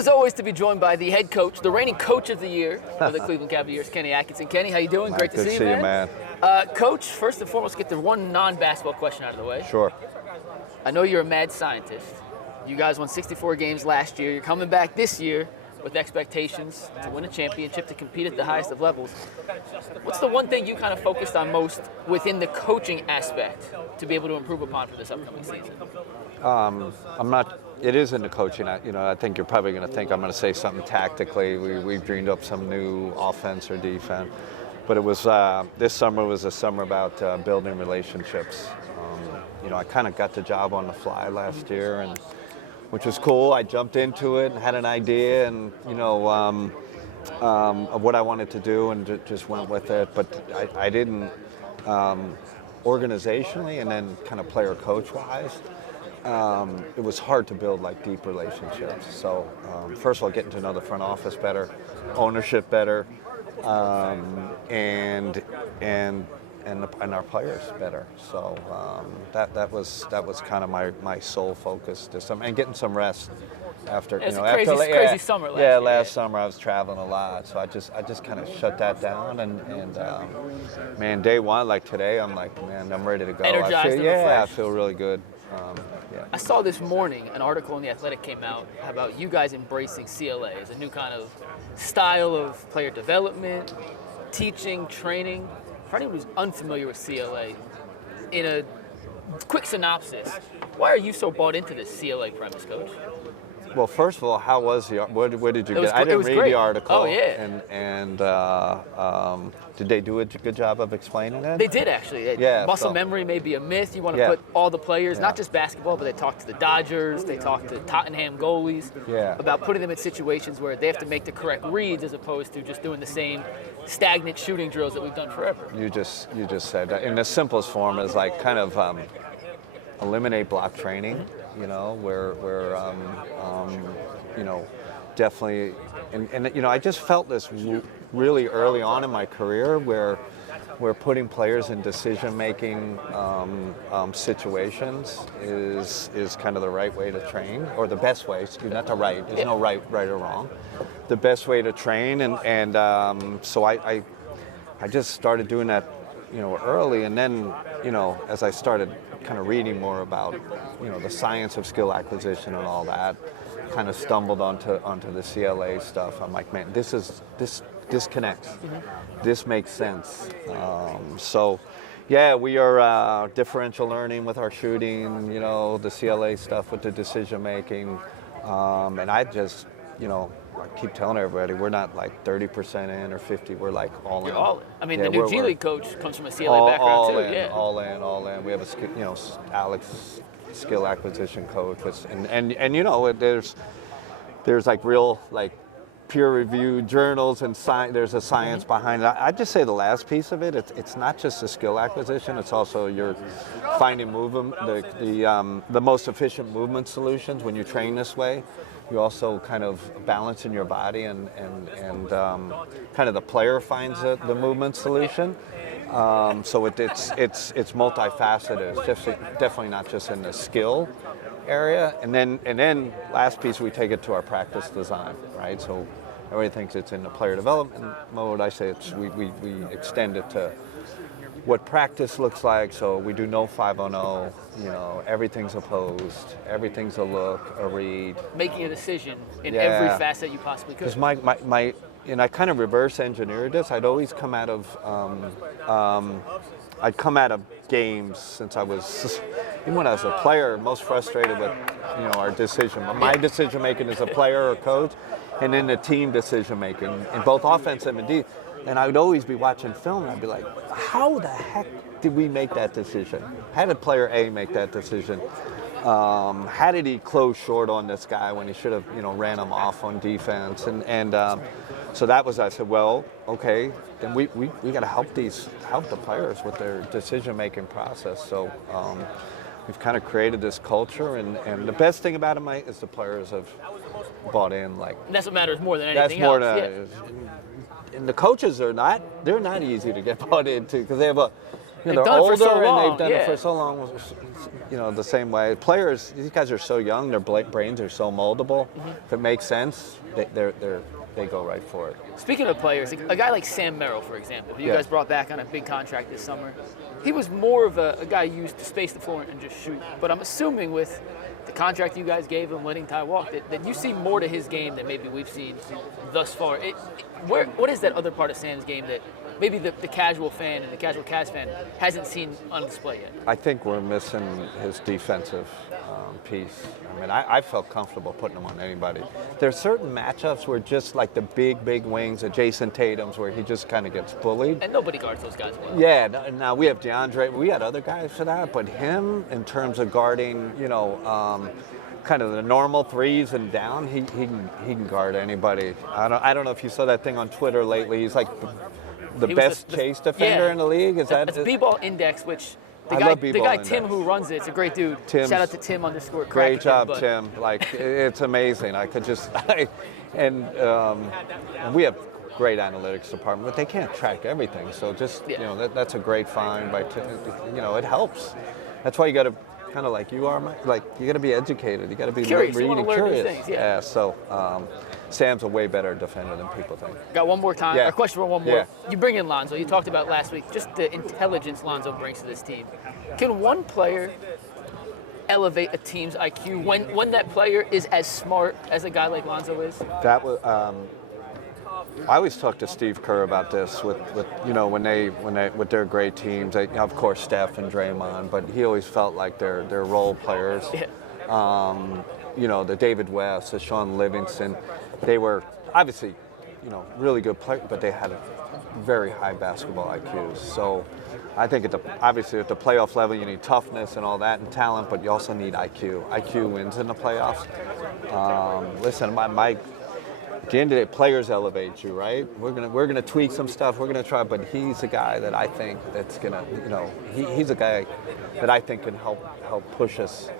as always to be joined by the head coach, the reigning coach of the year for the Cleveland Cavaliers, Kenny Atkinson. Kenny, how you doing? Great to see you, man. Coach, first and foremost, get the one non-basketball question out of the way. Sure. I know you're a mad scientist. You guys won 64 games last year. You're coming back this year with expectations to win a championship, to compete at the highest of levels. What's the one thing you kind of focused on most within the coaching aspect to be able to improve upon for this upcoming season? It is in the coaching. I think you're probably going to think I'm going to say something tactically. We've dreamed up some new offense or defense. But it was, this summer was a summer about building relationships. I kind of got the job on the fly last year, and which was cool. I jumped into it and had an idea and, of what I wanted to do and just went with it. But I didn't, organizationally and then kind of player coach-wise, it was hard to build like deep relationships. So first of all, getting to know the front office better, ownership better, and our players better. So that was kind of my sole focus this summer, and getting some rest after crazy summer last year. Last summer I was traveling a lot, so I just kind of shut that down and man, day one like today I'm like, man, I'm ready to go. Energized. I feel really good. I saw this morning an article in The Athletic came out about you guys embracing CLA as a new kind of style of player development, teaching, training. For anyone who's unfamiliar with CLA, in a quick synopsis, why are you so bought into this CLA premise, Coach? Well, first of all, how was the where did you get? I didn't read the article. Oh yeah. And did they do a good job of explaining it? They did actually. Muscle memory may be a myth. You want to put all the players, not just basketball, but they talked to the Dodgers, they talked to Tottenham goalies about putting them in situations where they have to make the correct reads as opposed to just doing the same stagnant shooting drills that we've done forever. You just said that in the simplest form is like kind of eliminate block training. Where definitely, and I just felt this really early on in my career where we're putting players in decision-making situations is kind of the right way to train, or the best way. Not the right. There's no right or wrong. The best way to train, and so I just started doing that, early, and then as I started kind of reading more about the science of skill acquisition and all that, kind of stumbled onto the CLA stuff. I'm like, man, this connects. Mm-hmm. This makes sense. We are differential learning with our shooting, the CLA stuff with the decision making, and I just I keep telling everybody, we're not like 30% in or 50. We're like all in. You're all in. I mean, the new G League coach comes from a CLA background too. All in. We have Alex, skill acquisition coach, and there's like real like peer-reviewed journals and there's a science behind it. I just say the last piece of it. It's not just the skill acquisition. It's also you're finding movement, the most efficient movement solutions when you train this way. You also kind of balance in your body and kind of the player finds the movement solution. So it's multifaceted. It's definitely not just in the skill area. And then last piece, we take it to our practice design, right? So everybody thinks it's in the player development mode. I say we extend it to what practice looks like. So we do no 5-on-0, everything's opposed, everything's a look, a read. Making a decision in every facet you possibly could. Because I kind of reverse engineered this. I'd always come out of, games since I was, even when I was a player, most frustrated with, our decision. My decision making as a player or coach, and then the team decision making in both offensive and defense. And I would always be watching film and I'd be like, how the heck did we make that decision? How did player A make that decision? How did he close short on this guy when he should have, ran him off on defense? And so that was, I said, well, okay, then we got to help the players with their decision-making process. So we've kind of created this culture, and the best thing about it, is the players have bought in. Like, and that's what matters more than anything else. And the coaches they're not easy to get bought into because they have you know, They've they're done it for older so and long, they've done yeah. it for so long. You know, the same way. Players, these guys are so young. Their brains are so moldable. If it makes sense, they go right for it. Speaking of players, a guy like Sam Merrill, for example, who you Yeah. guys brought back on a big contract this summer, he was more of a guy used to space the floor and just shoot. But I'm assuming with the contract you guys gave him, letting Ty walk, that you see more to his game than maybe we've seen thus far. What is that other part of Sam's game that maybe the casual fan and the casual Cavs fan hasn't seen on display yet? I think we're missing his defensive piece. I mean, I felt comfortable putting him on anybody. There's certain matchups where just like the big wings, the Jason Tatum's, where he just kind of gets bullied. And nobody guards those guys well. Yeah, now we have DeAndre. We had other guys for that, but him, in terms of guarding, you know, kind of the normal threes and down, he can guard anybody. I don't know if you saw that thing on Twitter lately. He's like the best chase defender in the league. Is that? It's B-Ball Index, which the I guy, love B-Ball the guy Index. Tim who runs it, it's a great dude. Tim's- Shout out to Tim _ Great job, but Tim. Like, it's amazing. I could just, and we have great analytics department, but they can't track everything. So just, you know, that's a great find by Tim. You know, it helps. That's why you got to, kind of like you are, Mike, like you got to be educated. You got to be Curious. You reading, wanna learn new curious. things, yeah. So Sam's a way better defender than people think. got one more time. Yeah. A question for one more. Yeah. You bring in Lonzo. You talked about last week, just the intelligence Lonzo brings to this team. Can one player elevate a team's IQ when that player is as smart as a guy like Lonzo is? That was. I always talk to Steve Kerr about this with you know when they with their great teams. They, of course, Steph and Draymond, but he always felt like they're role players. Yeah. You know, the David West, the Sean Livingston, they were obviously, you know, really good players, but they had very high basketball IQs. So I think obviously at the playoff level, you need toughness and all that and talent, but you also need IQ. IQ wins in the playoffs. Listen, at the end of the day, players elevate you, right? We're gonna tweak some stuff. We're gonna try, but he's a guy that I think that's gonna, you know, he's a guy that I think can help push us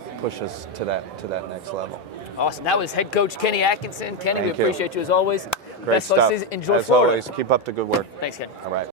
to that next level. Awesome. That was head coach Kenny Atkinson. Kenny, we Thank you. appreciate you as always. Great Best stuff. season. Enjoy As Florida. always, keep up the good work. Thanks, Kenny. All right.